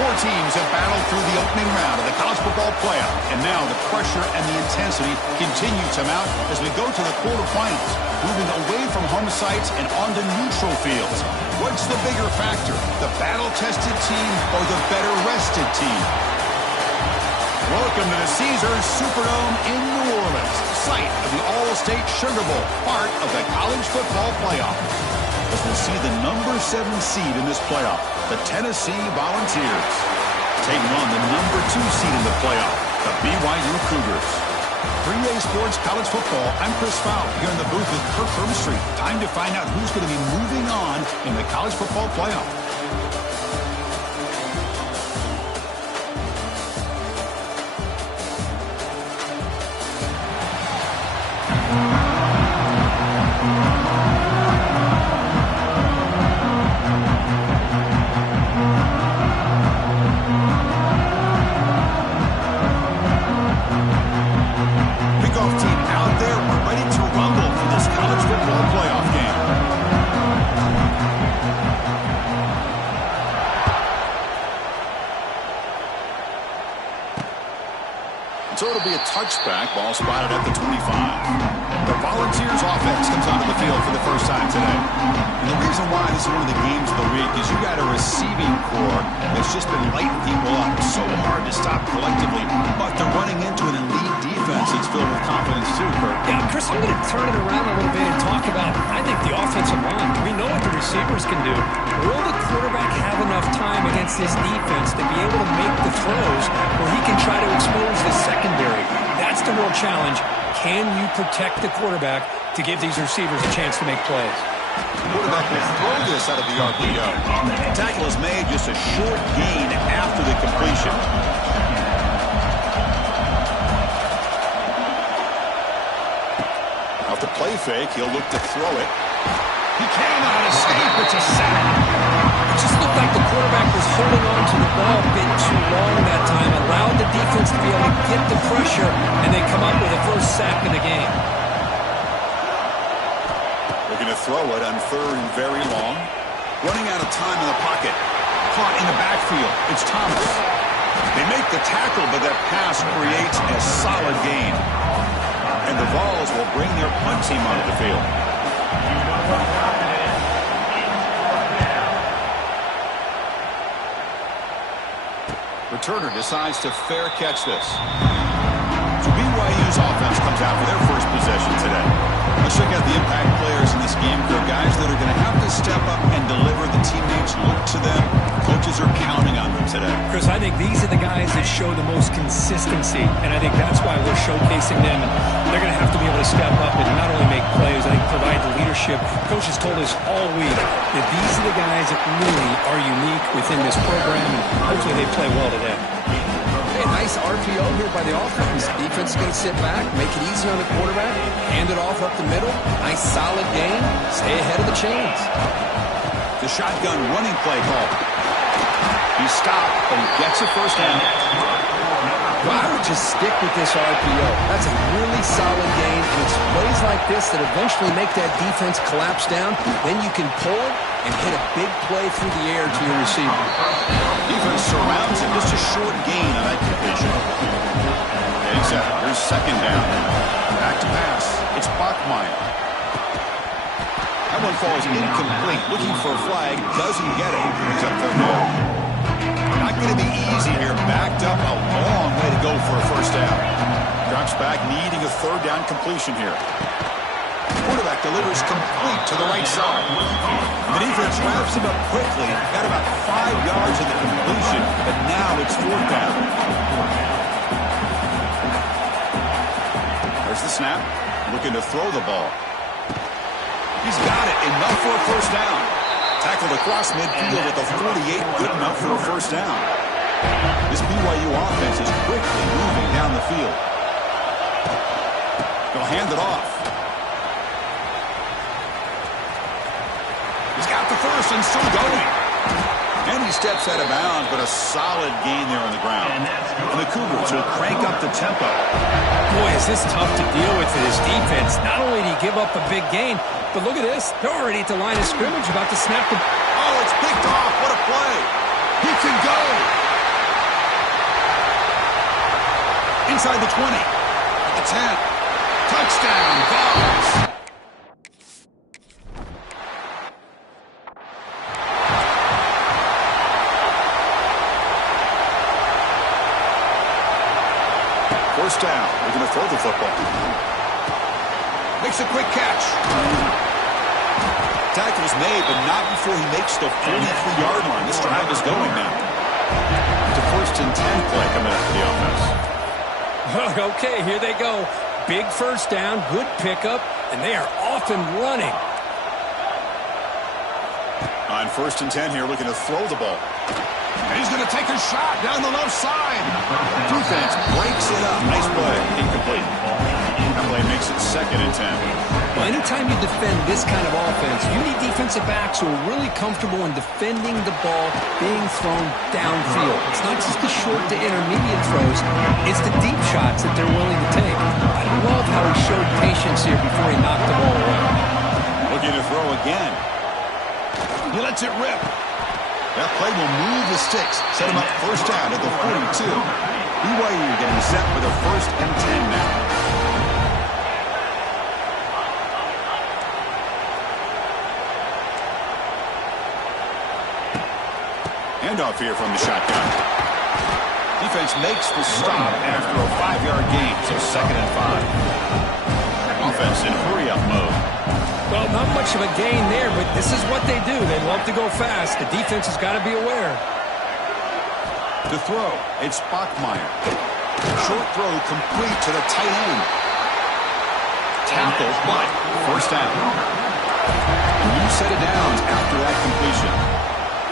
Four teams have battled through the opening round of the college football playoff, and now the pressure and the intensity continue to mount as we go to the quarterfinals, moving away from home sites and onto neutral fields. What's the bigger factor, the battle-tested team or the better-rested team? Welcome to the Caesars Superdome in New Orleans, site of the All-State Sugar Bowl, part of the college football playoff. As we see the number 7 seed in this playoff, the Tennessee Volunteers, taking on the number 2 seed in the playoff, the BYU Cougars. 3A Sports College Football, I'm Chris Fowle, here in the booth with Kirk Herbstreit. Time to find out who's going to be moving on in the college football playoff. So it'll be a touchback, ball spotted at the 25. The Volunteers offense comes onto the field for the first time today. And the reason why this is one of the games of the week is you got a receiving core that's just been lighting people up. So hard to stop collectively, but they're running into an elite defense that's filled with confidence too, Kurt. Yeah, Chris, I'm going to turn it around a little bit and talk about, I think, the offensive line. We know what the receivers can do. Will the quarterback have enough time against this defense to be able to make the throws where he can try to expose the secondary? That's the real challenge. Can you protect the quarterback to give these receivers a chance to make plays? The quarterback will throw this out of the RPO. The tackle is made just a short gain after the completion. Off the play fake, he'll look to throw it. He cannot escape. It's a sack. It just looked like the quarterback was holding on to the ball a bit too long that time, allowed the defense to be able to get the pressure, and they come up with the first sack of the game. Looking to throw it on third and very long. Running out of time in the pocket. Caught in the backfield. It's Thomas. They make the tackle, but that pass creates a solid gain. And the Vols will bring their punt team onto the field. Returner decides to fair catch this. So BYU's offense comes out for their first possession today. Let's check out the impact players in this game. They're guys that are going to have to step up and deliver. The teammates look to them. Coaches are counting on them today. Chris, I think these are the guys that show the most consistency, and I think that's why we're showcasing them. And they're going to have to be able to step up and not only make plays, I think provide the leadership. Coaches told us all week that these are the guys that really are unique within this program, and hopefully they play well today. Nice RPO here by the offense. Defense is going to sit back, make it easy on the quarterback, hand it off up the middle. Nice solid game. Stay ahead of the chains. The shotgun running play call. He stopped, but he gets a first down. Well, I would just stick with this RPO. That's a really solid game. It's plays like this that eventually make that defense collapse down. Then you can pull it and hit a big play through the air to your receiver. Defense surrounds him. Just a short gain on that completion. Here's second down. Back to pass. It's Bachmeier. That one falls incomplete. Looking for a flag. Doesn't get it. Brings up third down. Not going to be easy here. Backed up a long way to go for a first down. Drops back, needing a third down completion here. Quarterback delivers complete to the right side. The defense wraps him up quickly. Got about 5 yards of the completion, but now it's fourth down. There's the snap. Looking to throw the ball. He's got it. Enough for a first down. Tackled across midfield at the 48. Good enough for a first down. This BYU offense is quickly moving down the field. They'll hand it off. He's got the first and still going. And he steps out of bounds, but a solid gain there on the ground. And the Cougars will crank up the tempo. Boy, is this tough to deal with for this defense. Not only do you give up a big gain, but look at this. They're already at the line of scrimmage about to snap the... Oh, it's picked off. What a play. He can go. inside the 20. At the 10. Touchdown, Vols. First down. They're going to throw the football. Makes a quick catch. Tackle's made, but not before he makes the 43-yard line. This drive is going now. It's a 1st and 10 play coming up for the offense. Okay, here they go. Big first down, good pickup, and they are off and running. On 1st and 10 here, looking to throw the ball. And he's going to take a shot down the left side. Defense breaks it up. Nice play. Incomplete. That play makes it 2nd and 10. Well, anytime you defend this kind of offense, you need defensive backs who are really comfortable in defending the ball being thrown downfield. It's not just the short to intermediate throws. It's the deep shots that they're willing to take. I love how he showed patience here before he knocked the ball away. Looking to throw again. He lets it rip. That play will move the sticks. Set him up first down at the 42. BYU getting set for the 1st and 10 now. Handoff here from the shotgun. Defense makes the stop after a 5-yard gain, so 2nd and 5. Offense in hurry-up mode. Well, not much of a gain there, but this is what they do. They love to go fast. The defense has got to be aware. To throw, it's Bachmeier. Short throw complete to the tight end. Tackle, but first down. A new set of downs after that completion.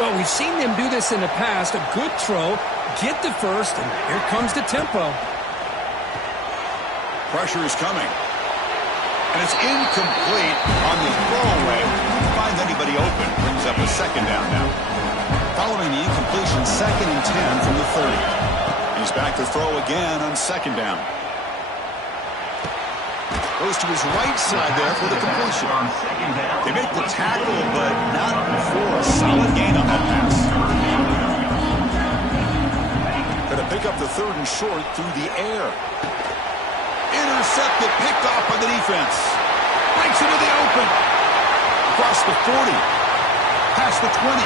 Well, we've seen them do this in the past. A good throw, get the first, and here comes the tempo. Pressure is coming. And it's incomplete on the throwaway. Finds anybody open. Brings up a 2nd down now. Following the incompletion, 2nd and 10 from the 30. He's back to throw again on 2nd down. Goes to his right side there for the completion. They make the tackle, but not before a solid gain on that pass. Going to pick up the 3rd and short through the air. Intercepted, picked off by the defense. Breaks into the open. Across the 40. Past the 20.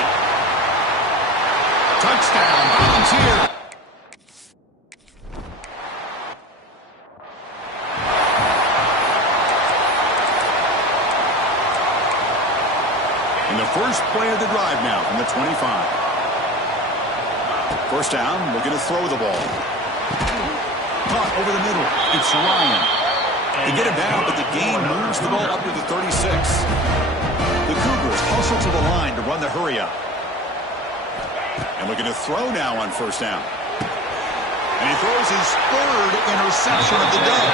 Touchdown, Volunteer. In the first play of the drive now from the 25. First down, looking to throw the ball. Caught over the middle. It's Ryan. They get him down, but the gain moves the ball up to the 36. The Cougars hustle to the line to run the hurry-up. And looking to throw now on first down. And he throws his 3rd interception of the day.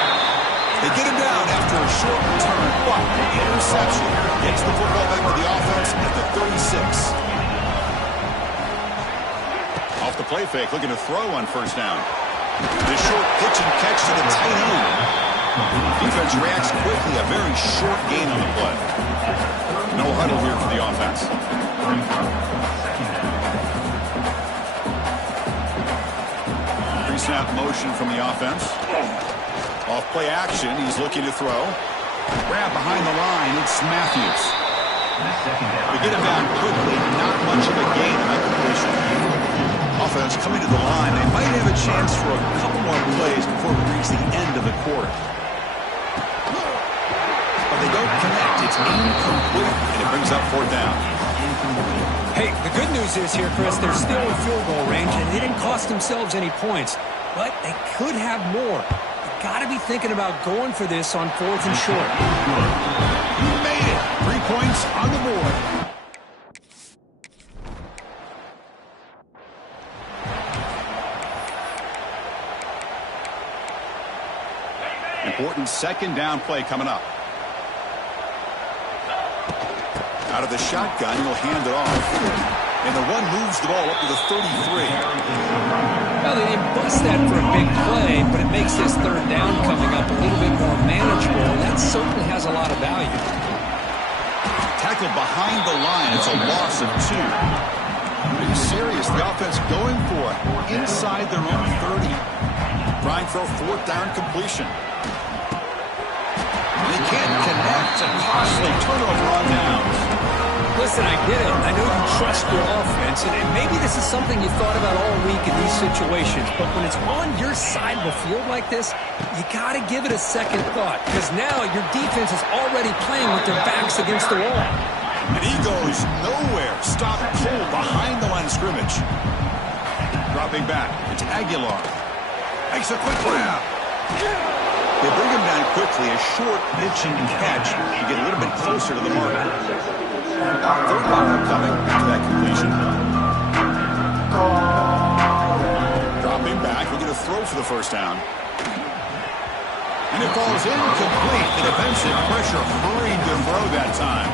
They get him down after a short return, but the interception gets the football back to the offense at the 36. Off the play fake, looking to throw on first down. The short pitch and catch to the tight end. Defense reacts quickly. A very short gain on the play. No huddle here for the offense. Pre-snap motion from the offense. Off play action. He's looking to throw. Grab behind the line. It's Matthews. They get him down quickly. Not much of a gain on that completion. Offense coming to the line. They might have a chance for a couple more plays before we reach the end of the quarter. But they don't connect. It's incomplete, and it brings up 4th down. Hey, the good news is here, Chris, they're still in field goal range, and they didn't cost themselves any points. But they could have more. You've got to be thinking about going for this on 4th and short. You made it. 3 points on the board. Important 2nd down play coming up. Out of the shotgun, he'll hand it off. And the one moves the ball up to the 33. Well, they didn't bust that for a big play, but it makes this 3rd down coming up a little bit more manageable, and that certainly has a lot of value. Tackled behind the line. It's a loss of 2. Pretty serious. The offense going for it inside their own 30. Trying for a fourth down completion. And he can't connect. A costly turnover on downs. Listen, I get it. I know you trust your offense, and maybe this is something you thought about all week in these situations, but when it's on your side of the field like this, you got to give it a second thought, because now your defense is already playing with their backs against the wall. And he goes nowhere. Stop cold behind the line of scrimmage. Dropping back. It's Aguilar. Makes a quick grab. They bring him down quickly. A short, pitching catch. You get a little bit closer to the mark. Third down coming after that completion. Dropping back. We're going to throw for the first down. And it falls incomplete. The defensive pressure hurried to throw that time.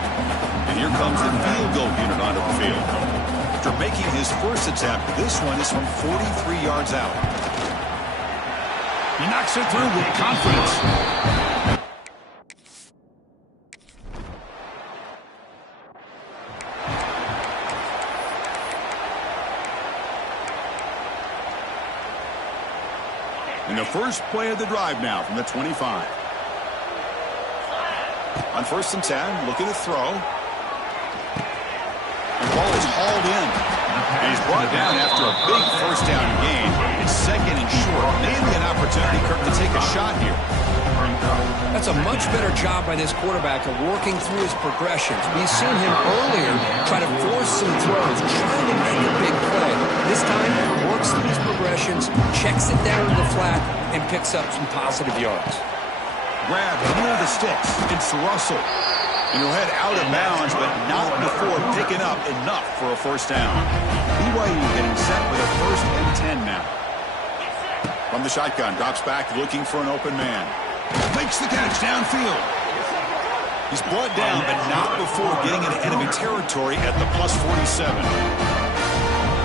And here comes the field goal unit onto the field. After making his first attempt, this one is from 43 yards out. He knocks it through with confidence. In the first play of the drive now from the 25. On 1st and 10, looking to throw. The ball is hauled in. And he's brought down after a big first down gain. It's 2nd and short. Maybe an opportunity, Kirk, to take a shot here. That's a much better job by this quarterback of working through his progressions. We've seen him earlier try to force some throws, trying to make a big play. This time, works through his progressions, checks it down to the flat, and picks up some positive yards. Grab near the sticks. It's Russell. And he'll head out of bounds, but not before picking up enough for a first down. BYU getting set with a 1st and 10 now. From the shotgun, drops back looking for an open man. Makes the catch downfield. He's brought down, but not before getting into enemy territory at the plus 47.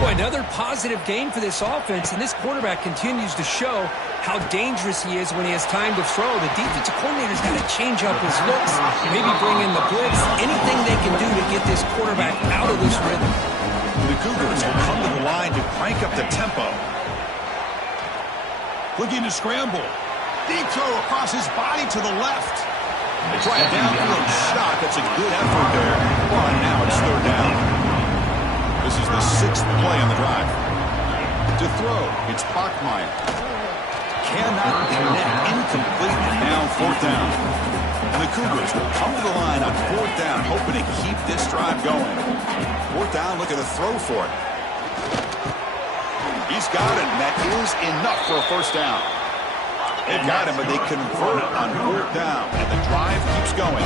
Boy, another positive gain for this offense, and this quarterback continues to show how dangerous he is when he has time to throw. The defensive coordinator's got to change up his looks, maybe bring in the blitz, anything they can do to get this quarterback out of this rhythm. The Cougars will come to the line to crank up the tempo. Looking to scramble. Deep throw across his body to the left. They try a downfield shot. That's a good effort there. Well, and now it's 3rd down. This is the 6th play on the drive. To throw, it's Bachmeier. Cannot connect. Incomplete, and now 4th down. And the Cougars will come to the line on 4th down, hoping to keep this drive going. 4th down, looking to throw for it. He's got it, and that is enough for a first down. They've got him, but they convert on 4th down, and the drive keeps going.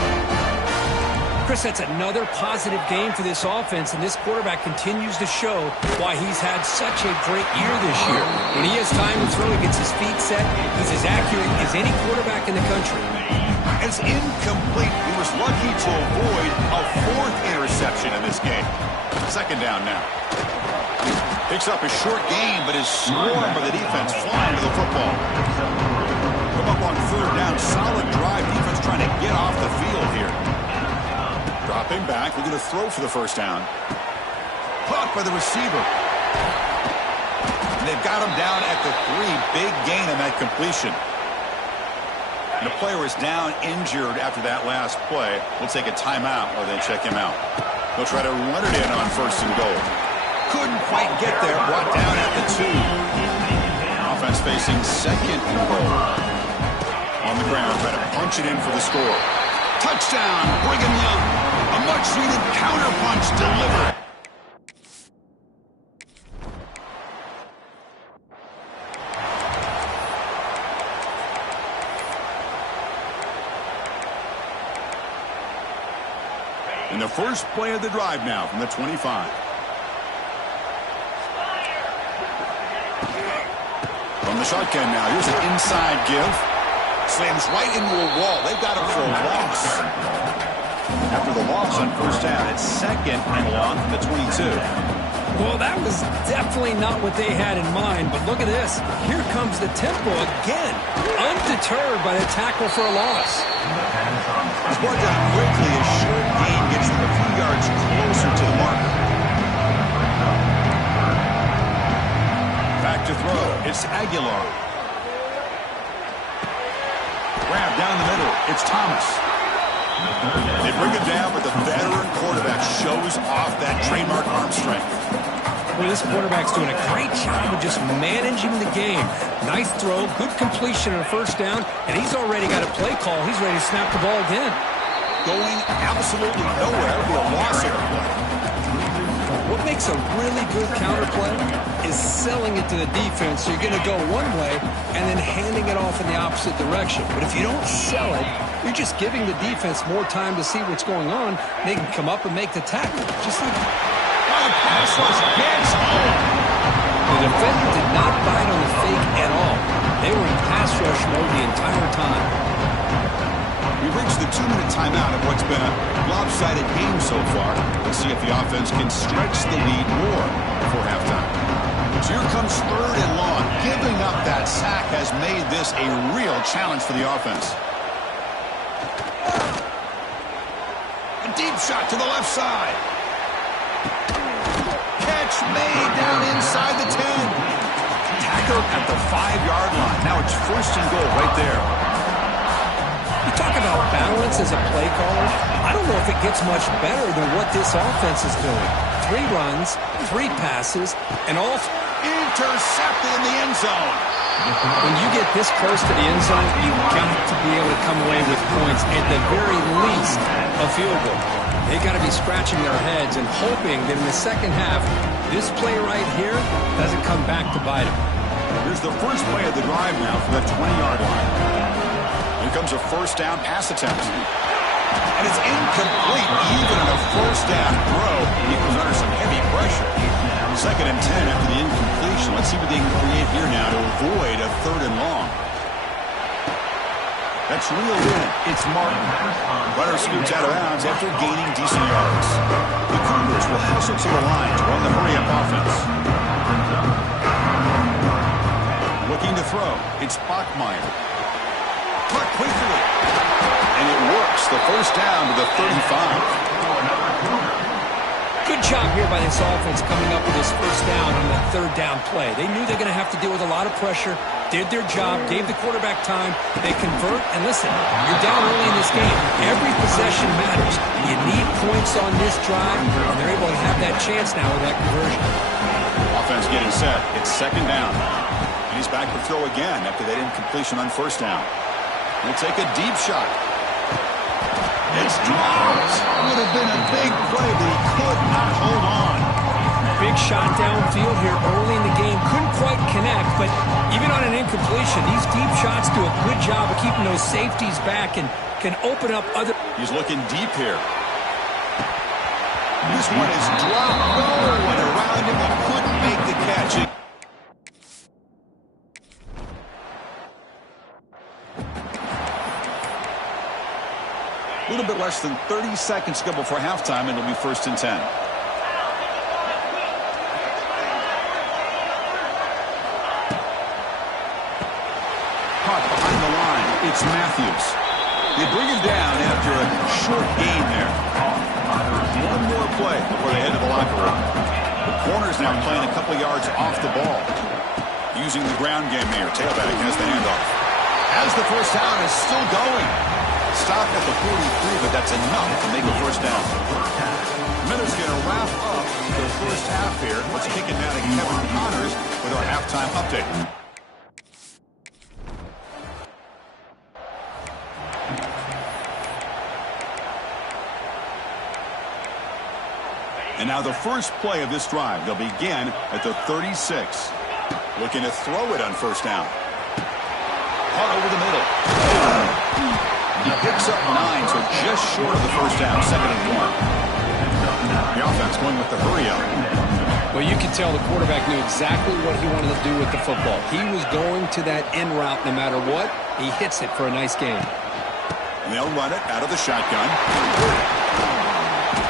Chris, that's another positive game for this offense, and this quarterback continues to show why he's had such a great year this year. When he has time to throw, he gets his feet set. He's as accurate as any quarterback in the country. It's incomplete. He was lucky to avoid a 4th interception in this game. 2nd down now. Picks up a short gain, but is swarmed by the defense flying to the football. Come up on 3rd down. Solid drive. Defense trying to get off the field here. Dropping back. We're going to throw for the first down. Caught by the receiver. And they've got him down at the 3. Big gain on that completion. And the player is down injured after that last play. We'll take a timeout while they check him out. They'll try to run it in on 1st and goal. Couldn't quite get there. Brought down at the 2. Offense facing 2nd and goal. On the ground, trying to punch it in for the score. Touchdown, Brigham Young. A much-needed counter-punch delivered. In the first play of the drive now from the 25. From the shotgun now, here's an inside give. Slams right into a wall. They've got him for a loss. After the loss on 1st down, it's 2nd and long from the 22. Well, that was definitely not what they had in mind, but look at this. Here comes the tempo again. Undeterred by the tackle for a loss. He's brought down quickly. A short gain gets them a few yards closer to the marker. Back to throw. It's Aguilar. shows off that trademark arm strength. Well, this quarterback's doing a great job of just managing the game. Nice throw, good completion on a first down, and he's already got a play call. He's ready to snap the ball again. Going absolutely nowhere for a loss here. What makes a really good counter play is selling it to the defense. So you're going to go one way and then handing it off in the opposite direction. But if you don't sell it, you're just giving the defense more time to see what's going on. They can come up and make the tackle. Just like Pass rush gets home. the defender did not bite on the fake at all. They were in pass rush mode the entire time. We've reached the 2-minute timeout of what's been a lopsided game so far. Let's see if the offense can stretch the lead more before halftime. So here comes 3rd and long. Giving up that sack has made this a real challenge for the offense. A deep shot to the left side. Catch made down inside the 10. Tackled at the 5-yard line. Now it's 1st and goal right there. You talk about balance as a play caller. I don't know if it gets much better than what this offense is doing. 3 runs, 3 passes, and all Intercepted in the end zone. when you get this close to the end zone, you've got to be able to come away with points, at the very least a field goal. They got to be scratching their heads and hoping that in the second half, this play right here doesn't come back to bite them. Here's the first play of the drive now for that 20-yard line. Here comes a 1st down pass attempt. And it's incomplete. Even on a 1st down throw, he was under some heavy pressure. 2nd and 10 after the incompletion. Let's see what they can create here now to avoid a 3rd and long. That's reeled in. It's Martin. Runner scoots out of bounds after gaining decent yards. The Cougars will hustle to the line to run the hurry-up offense. Looking to throw. It's Bachmeier. Caught quickly. And it works. The 1st down to the 35. Good job here by this offense coming up with this 1st down on the 3rd down play. They knew they're going to have to deal with a lot of pressure, did their job, gave the quarterback time. They convert, and listen, you're down early in this game. Every possession matters. You need points on this drive, and they're able to have that chance now with that conversion. Offense getting set. It's 2nd down. And he's back to throw again after that incompletion on 1st down. He'll take a deep shot. It's dropped. Would have been a big play, but he could not hold on. Big shot downfield here early in the game. Couldn't quite connect, but even on an incompletion, these deep shots do a good job of keeping those safeties back and can open up other... He's looking deep here. This one is dropped. No one around him. He couldn't make the catch. A little bit less than 30 seconds to go before halftime, and it'll be 1st and 10. Caught behind the line. It's Matthews. They bring him down after a short gain there. One more play before they head to the locker room. The corner's now playing a couple yards off the ball. Using the ground game here. Tailback has the handoff. As the 1st down is still going. Stop at the 43, but that's enough to make a 1st down. Miller's going to wrap up the 1st half here. Let's kick it down to Kevin Connors with our halftime update. And now the first play of this drive. They'll begin at the 36. Looking to throw it on 1st down. Caught over the middle. He picks up 9, so just short of the 1st down, 2nd and 1. The offense going with the hurry-up. Well, you can tell the quarterback knew exactly what he wanted to do with the football. He was going to that end route no matter what. He hits it for a nice gain. And they'll run it out of the shotgun.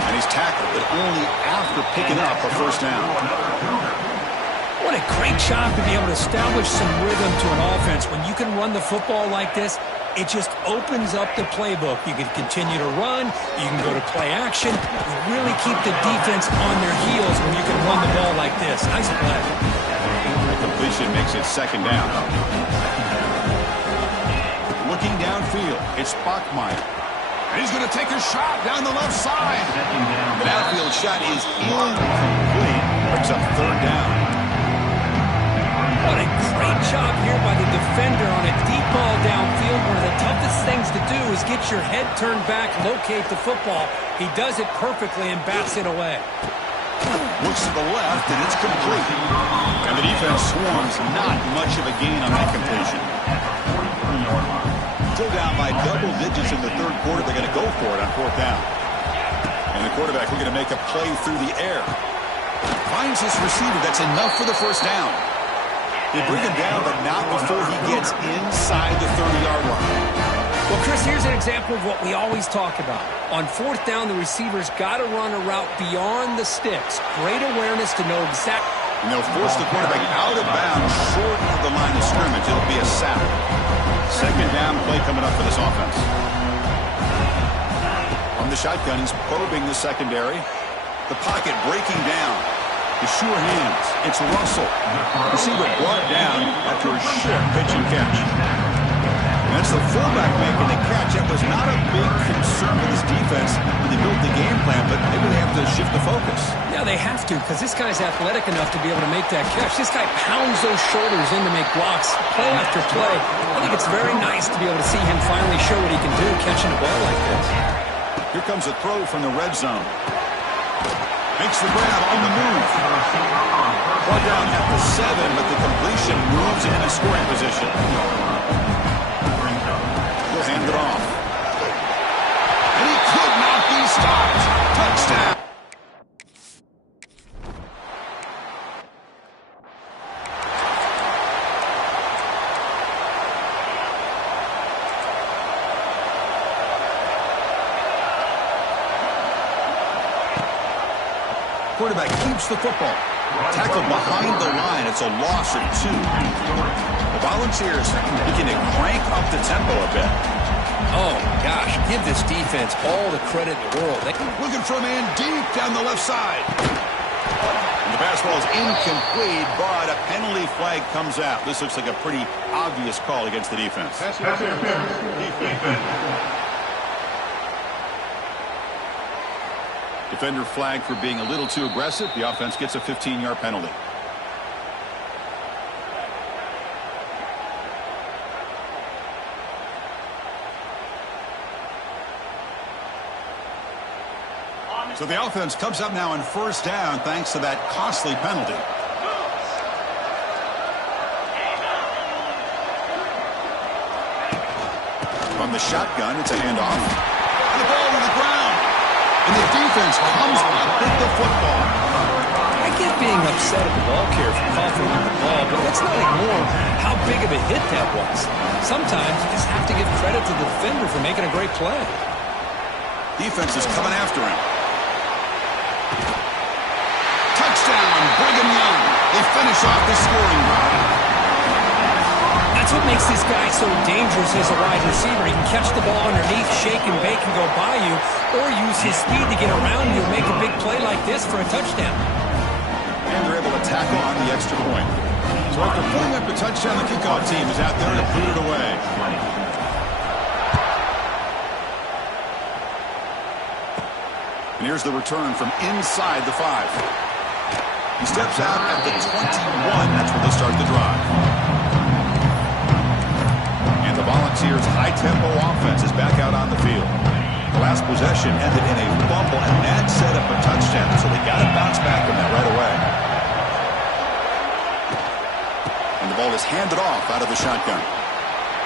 And he's tackled, but only after picking up a 1st down. What a great job to be able to establish some rhythm to an offense. When you can run the football like this, it just opens up the playbook. You can continue to run. You can go to play action. You really keep the defense on their heels when you can run the ball like this. Nice play. The completion makes it 2nd down. Looking downfield, it's Bachmeier. And he's going to take a shot down the left side. But outfield shot is incomplete. Brings up third down. What a great job here by the defender on a deep ball downfield. One of the toughest things to do is get your head turned back, locate the football. He does it perfectly and bats it away. Looks to the left, and it's complete. And the defense swarms. Not much of a gain on that completion. Still down by double digits in the third quarter. They're going to go for it on fourth down. And the quarterback looking to make a play through the air. Finds his receiver. That's enough for the first down. They bring him down, but not before he gets inside the 30-yard line. Well, Chris, here's an example of what we always talk about. On fourth down, the receiver's got to run a route beyond the sticks. Great awareness to know exactly. And they'll force the quarterback out of bounds short of the line of scrimmage. It'll be a sack. Second down play coming up for this offense. On the shotgun, he's probing the secondary. The pocket breaking down. The sure hands. It's Russell. Receiver brought down after a short pitch and catch. And that's the fullback making the catch. It was not a big concern for this defense when they built the game plan, but maybe they have to shift the focus. Yeah, they have to, because this guy's athletic enough to be able to make that catch. This guy pounds those shoulders in to make blocks, play after play. I think it's very nice to be able to see him finally show what he can do catching a ball like this. Here comes a throw from the red zone. Makes the grab on the move. Brought down at the 7, but the completion moves into scoring position. He'll hand it off. And he could not be stopped. Touchdown. Quarterback keeps the football. Tackled behind the line. It's a loss of 2. The Volunteers looking to crank up the tempo a bit. Oh, gosh. Give this defense all the credit in the world. Looking for a man deep down the left side. And the pass ball is incomplete, but a penalty flag comes out. This looks like a pretty obvious call against the defense. Defender flagged for being a little too aggressive. The offense gets a 15-yard penalty. So the offense comes up now on first down thanks to that costly penalty. From the shotgun, it's a handoff. And the ball to the ground. And the defense comes up with the football. I get being upset at the ball carrier for coughing on the ball, but let's not ignore how big of a hit that was. Sometimes you just have to give credit to the defender for making a great play. Defense is coming after him. Touchdown, Brigham Young. They finish off the scoring drive. That's what makes this guy so dangerous as a wide receiver. He can catch the ball underneath, shake and bake and go by you, or use his speed to get around you and make a big play like this for a touchdown. And they're able to tackle on the extra point. So after pulling up the touchdown, the kickoff team is out there to put it away. And here's the return from inside the 5. He steps out at the 21. That's where they start the drive. And the Volunteers' high-tempo offense is back out on the field. The last possession ended in a fumble, and that set up a touchdown, so they got to bounce back from that right away. And the ball is handed off out of the shotgun.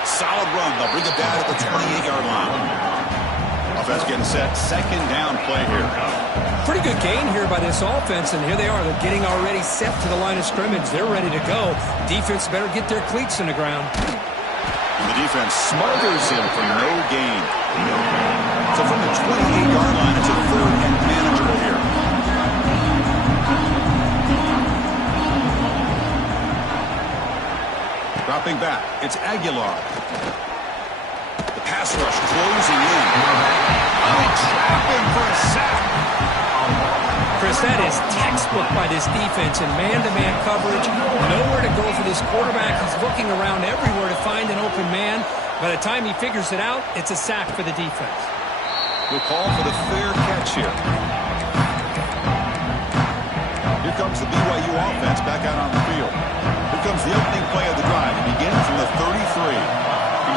Solid run. They'll bring it down at the 28-yard line. Offense getting set. Second down play here. Pretty good gain here by this offense, and here they are. They're getting already set to the line of scrimmage. They're ready to go. Defense better get their cleats in the ground. And the defense smothers him for no gain. So from the 28-yard line, it's a third and manageable here. Dropping back, it's Aguilar. The pass rush closing in. They trap him for a sack. Chris, that is textbook by this defense in man-to-man coverage. Nowhere to go for this quarterback. He's looking around everywhere to find an open man. By the time he figures it out, it's a sack for the defense. We'll call for the fair catch here. offense back out on the field. Here comes the opening play of the drive. It begins from the 33.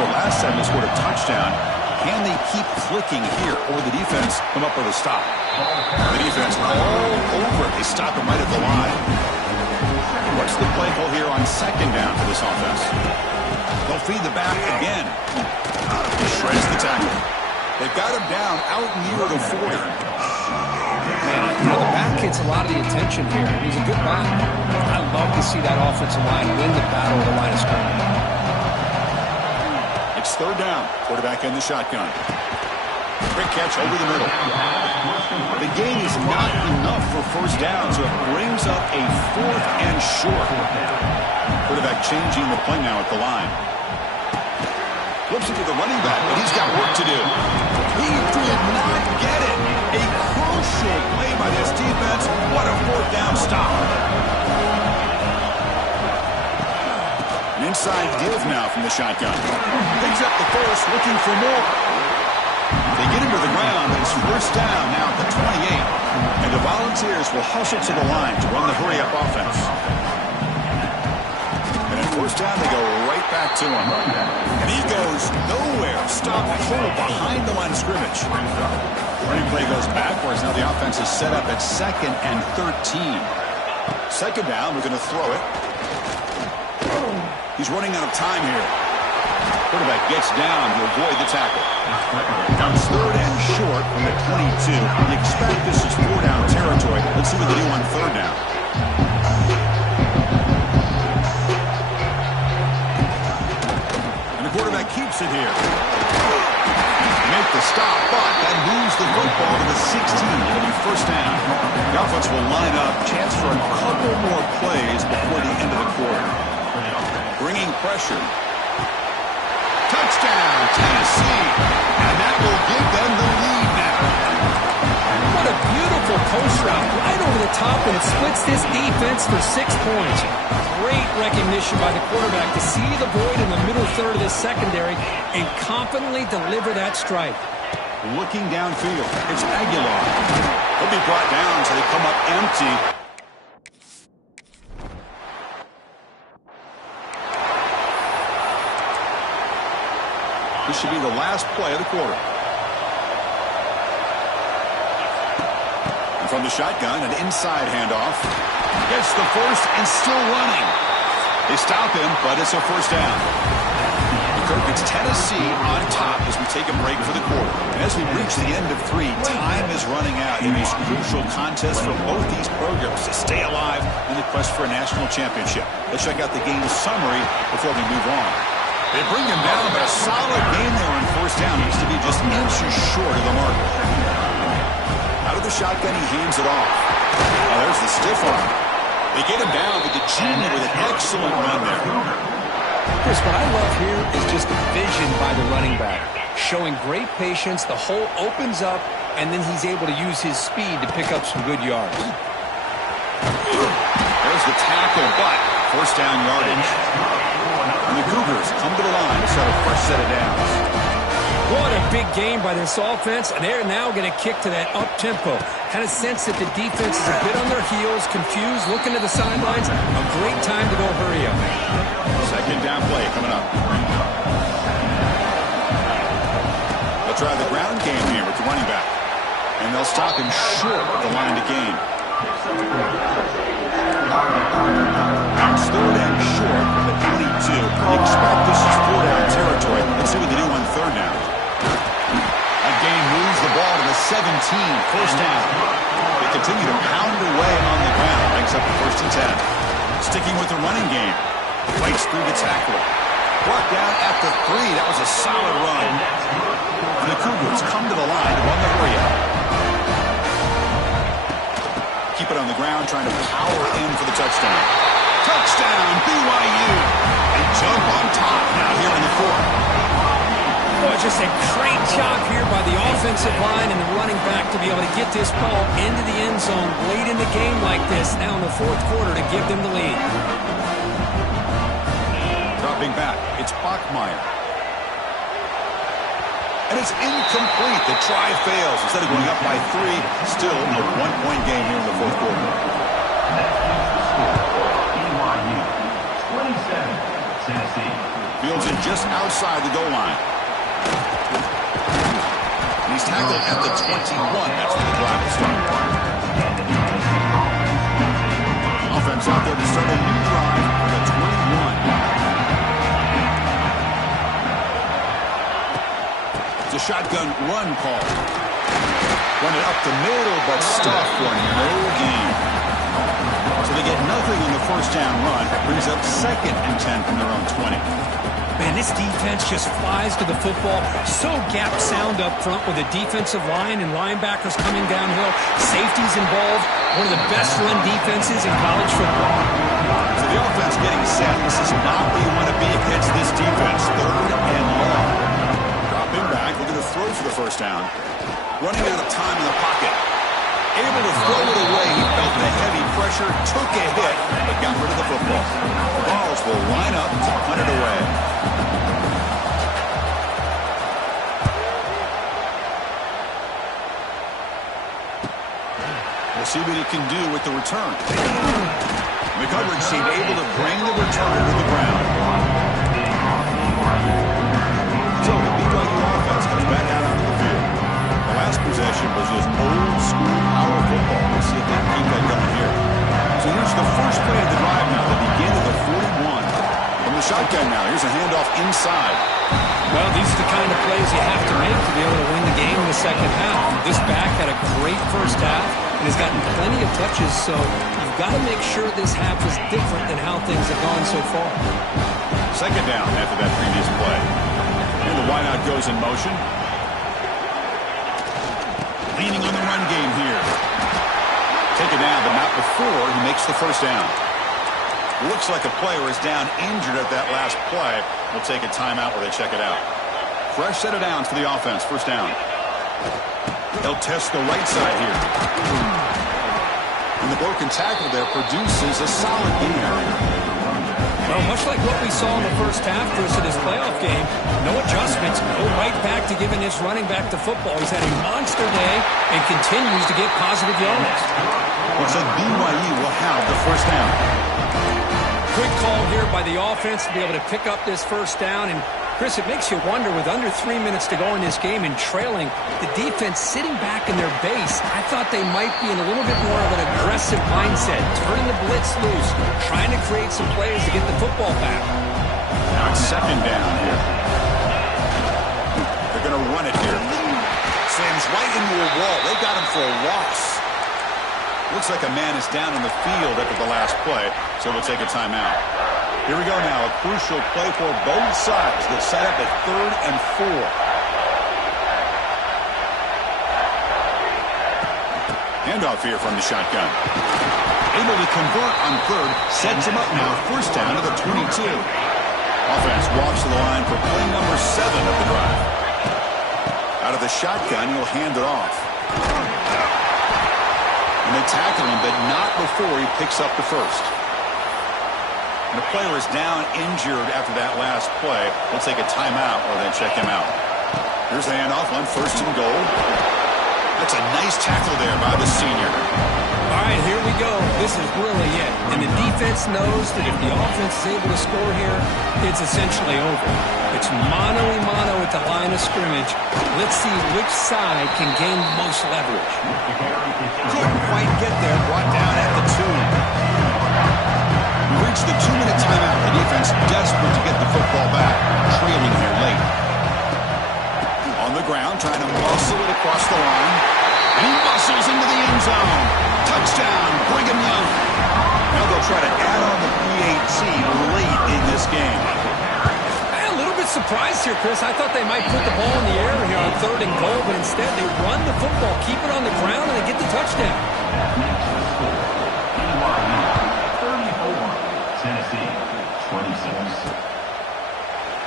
The last time they scored a touchdown. Can they keep clicking here, or will the defense come up with a stop? The defense all over it. They stop him right at the line. What's the play call here on second down for this offense? They'll feed the back again. He shreds the tackle. They've got him down out near the 40. Man, the back gets a lot of the attention here. He's a good back. I love to see that offensive line win the battle of the line of scrimmage. It's third down. Quarterback in the shotgun. Quick catch over the middle. The gain is not enough for first down, so it brings up a 4th and short. Quarterback changing the play now at the line. Flips it to the running back, but he's got work to do. He did not get it. A crucial play by this defense. What a 4th down stop. An inside give now from the shotgun. Picks up the first, looking for more. They get him to the ground, and it's first down now at the 28. And the Volunteers will hustle to the line to run the hurry-up offense. And at first down, they go right back to him. And he goes nowhere. Stop cold behind the line of scrimmage. Running play goes backwards. Now the offense is set up at 2nd and 13. Second down, we're going to throw it. He's running out of time here. Quarterback gets down to avoid the tackle. Comes third and short from the 22. You expect this is 4-down territory. Let's see what they do on third down. And the quarterback keeps it here. Make the stop, but that moves the football to the 16. It'll be first down. The offense will line up. Chance for a couple more plays before the end of the quarter. Bringing pressure. Touchdown, Tennessee. And that will give them the lead now. What a beautiful post route right over the top, and it splits this defense for 6 points. Great recognition by the quarterback to see the void in the middle third of this secondary and confidently deliver that strike. Looking downfield, it's Aguilar. He'll be brought down so they come up empty. This should be the last play of the quarter. And from the shotgun, an inside handoff. Gets the first and still running. They stop him, but it's a first down. It's Tennessee on top as we take a break for the quarter. And as we reach the end of 3, time is running out in this crucial contest for both these programs to stay alive in the quest for a national championship. Let's check out the game summary before we move on. They bring him down, but a solid game there on first down. Needs to be just inches short of the mark. Out of the shotgun, he hands it off. Oh, there's the stiff arm. They get him down, but the junior with an excellent run there. Chris, what I love here is just the vision by the running back. Showing great patience, the hole opens up, and then he's able to use his speed to pick up some good yards. There's the tackle, but first down yardage. And the Cougars come to the line to set a fresh set of downs. What a big game by this offense, and they're now going to kick to that up-tempo. Kind of sense that the defense is a bit on their heels, confused, looking to the sidelines. A great time to go hurry up. Second down play coming up. They'll try the ground game here with the running back. And they'll stop him short of the line to gain. It's third and short from the 22. You expect this is 4-down territory. Let's see what they do on third down. That game moves the ball to the 17. First down. They continue to pound away on the ground. Makes up the first and 10. Sticking with the running game. Fights through the tackle. Brought down at the 3. That was a solid run. And the Cougars come to the line to run the hurry-up. Keep it on the ground, trying to power in for the touchdown. Touchdown, BYU. They jump on top now here in the 4th. Boy, just a great job here by the offensive line and the running back to be able to get this ball into the end zone late in the game like this, now in the 4th quarter to give them the lead. Dropping back, it's Bachmeier. And it's incomplete. The try fails. Instead of going up by 3, still a 1-point game here in the 4th quarter. just outside the goal line. And he's tackled at the 21. That's where the drive will start. Offense out there to start a new drive for the 21. It's a shotgun run call. Run it up the middle, but stuffed for no gain. So they get nothing on the first down run. That brings up 2nd and 10 from their own 20. Man, this defense just flies to the football. So gap sound up front with a defensive line and linebackers coming downhill. Safeties involved. One of the best run defenses in college football. So the offense getting set. This is not where you want to be against this defense. 3rd and long. Dropping back. Looking to throw for the first down. Running out of time in the pocket. Able to throw it away. He felt the heavy pressure, took a hit, but got rid of the football. The Vols will line up to punt it away. We'll see what he can do with the return. The coverage team able to bring the return to the ground. So the BYU offense comes back out onto the field. The last possession was just old school power football. We'll see if they can keep that going here. So here's the first play of the drive now. They begin at the 41. From the shotgun now, here's a handoff inside. Well, these are the kind of plays you have to make to be able to win the game in the second half. This back had a great first half and has gotten plenty of touches, so you've got to make sure this half is different than how things have gone so far. Second down after that previous play. And the wideout goes in motion. Leaning on the run game here. Take it down, but not before he makes the first down. Looks like a player is down injured at that last play. We'll take a timeout where they check it out. Fresh set of downs for the offense. First down. They'll test the right side here. And the broken tackle there produces a solid gain. Well, much like what we saw in the first half, Chris, of this playoff game, no adjustments, go right back to giving his running back the football. He's had a monster day and continues to get positive yards. Looks like BYU will have the first down. Quick call here by the offense to be able to pick up this first down. And, Chris, it makes you wonder, with under 3 minutes to go in this game and trailing, the defense sitting back in their base, I thought they might be in a little bit more of an aggressive mindset, turning the blitz loose, trying to create some plays to get the football back. Now it's second down here. They're going to run it here. Slams right into a wall. They got him for a loss. Looks like a man is down on the field after the last play, so we'll take a timeout. Here we go now, a crucial play for both sides. They'll set up at 3rd and 4. Handoff here from the shotgun. Able to convert on 3rd, sets him up now, first down to the 22. Offense walks to the line for play number 7 of the drive. Out of the shotgun, he'll hand it off. And they tackle him, but not before he picks up the first. And the player is down injured after that last play. We'll take a timeout or then check him out. Here's the handoff on 1st and goal. That's a nice tackle there by the senior. All right, here we go. This is really it. And the defense knows that if the offense is able to score here, it's essentially over. It's mano-a-mano at the line of scrimmage. Let's see which side can gain most leverage. Couldn't quite get there. Brought down at the 2. We reach the 2-minute timeout. The defense desperate to get the football back. Trailing here late. On the ground, trying to muscle it across the line. And he muscles into the end zone. Touchdown, Brigham Young. Now they'll try to add on the PAT late in this game. A little bit surprised here, Chris. I thought they might put the ball in the air here on 3rd and goal, but instead they run the football, keep it on the ground, and they get the touchdown.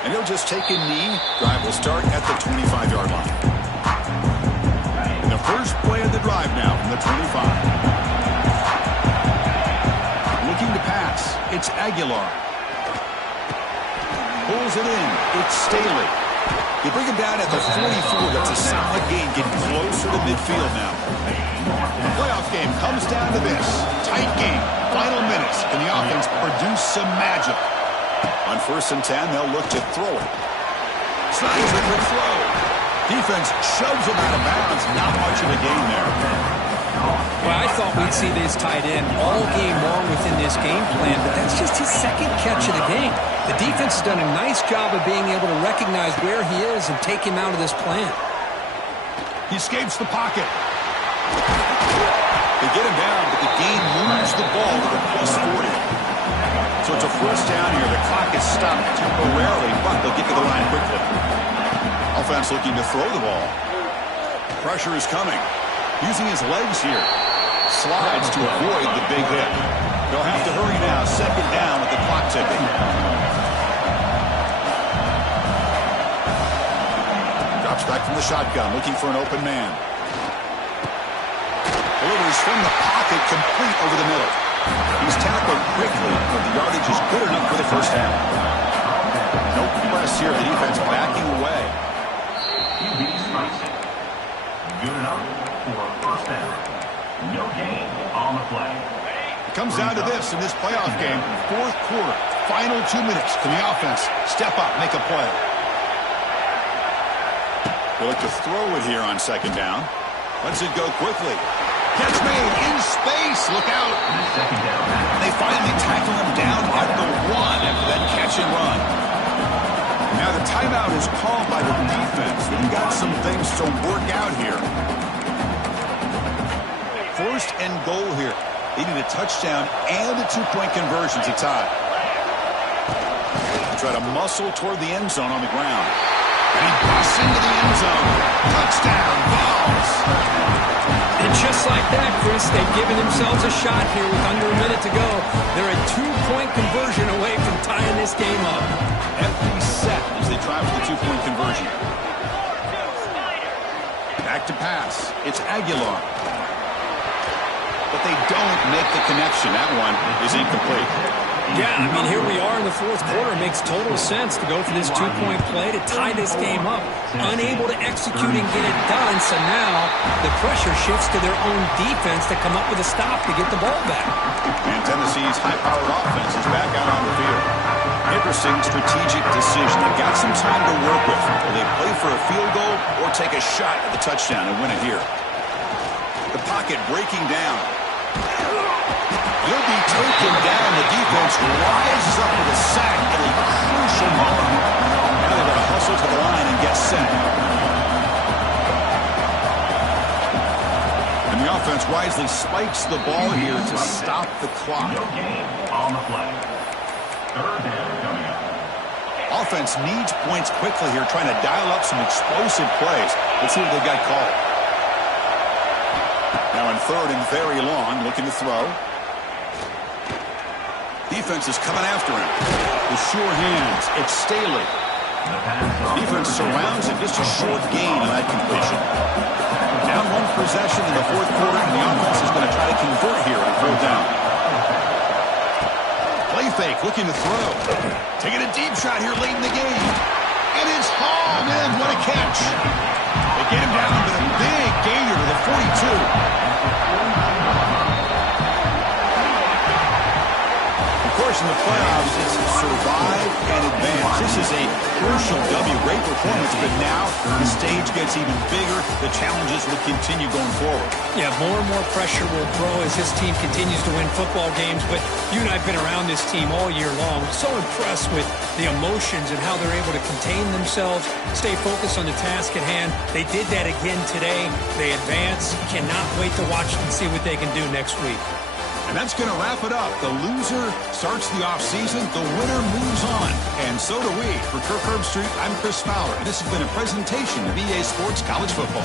And he'll just take a knee. Drive will start at the 25-yard line. And the first play of the drive now from the 25. Looking to pass. It's Aguilar. Pulls it in. It's Staley. They bring him down at the 44. That's a solid gain, getting closer to midfield now. The playoff game comes down to this. Tight game. Final minutes. Can the offense produce some magic? On 1st and 10, they'll look to throw it. Slides it with throw. Defense shoves him out of bounds. Not much of a gain there. Well, I thought we'd see this tight end all game long within this game plan, but that's just his second catch of the game. The defense has done a nice job of being able to recognize where he is and take him out of this plan. He escapes the pocket. They get him down, but the gain moves the ball to the +40. So it's a 1st down here. The clock is stopped temporarily, but they'll get to the line quickly. Offense looking to throw the ball. Pressure is coming. Using his legs here. Slides to avoid the big hit. They'll have to hurry now. 2nd down with the clock ticking. Drops back from the shotgun, looking for an open man. Delivers from the pocket, complete over the middle. He's tackled quickly, but the yardage is good enough for the 1st down. No press here. The defense backing away. Good enough for a 1st down. No gain on the play. It comes down to this in this playoff game. 4th quarter, final 2 minutes. Can the offense step up, make a play? They look to throw it here on 2nd down. Lets it go quickly. Catch made in space. Look out. 2nd down. They finally tackle him down at the 1 after that catch and run. Now the timeout is called by the defense. They've got some things to work out here. 1st and goal here. They need a touchdown and a 2-point conversion to tie. They try to muscle toward the end zone on the ground. And he busts into the end zone. Touchdown, Vols. And just like that, Chris, they've given themselves a shot here with under a minute to go. They're a 2-point conversion away from tying this game up. Empty set as they try for the 2-point conversion. Back to pass. It's Aguilar. But they don't make the connection. That one is incomplete. Yeah, I mean, here we are in the 4th quarter. It makes total sense to go for this 2-point play to tie this game up. Unable to execute and get it done, so now the pressure shifts to their own defense to come up with a stop to get the ball back. And Tennessee's high-powered offense is back out on the field. Interesting strategic decision. They've got some time to work with. Will they play for a field goal or take a shot at the touchdown and win it here? The pocket breaking down. He'll be taken down. The defense rises up with a sack at a crucial moment. Now they've got to hustle to the line and get set. And the offense wisely spikes the ball here to stop the clock. No gain on the play. 3rd down coming up. Offense needs points quickly here, trying to dial up some explosive plays. Let's see what they've got called. Now in 3rd and very long, looking to throw. Defense is coming after him. With sure hands, it's Staley. Defense surrounds him. Just a short gain on that completion. Down 1 possession in the 4th quarter, and the offense is going to try to convert here on 4th down. Play fake, looking to throw. Taking a deep shot here late in the game. And it's hauled in. What a catch. They get him down, but a big gainer to the 42. Of course, in the playoffs, it's survive and advance. This is a crucial W. Great performance, but now the stage gets even bigger. The challenges will continue going forward. Yeah, more and more pressure will grow as this team continues to win football games, but you and I have been around this team all year long. So impressed with the emotions and how they're able to contain themselves, stay focused on the task at hand. They did that again today. They advance. Cannot wait to watch and see what they can do next week. And that's going to wrap it up. The loser starts the offseason. The winner moves on. And so do we. For Kirk Herbstreit, I'm Chris Fowler. And this has been a presentation of EA Sports College Football.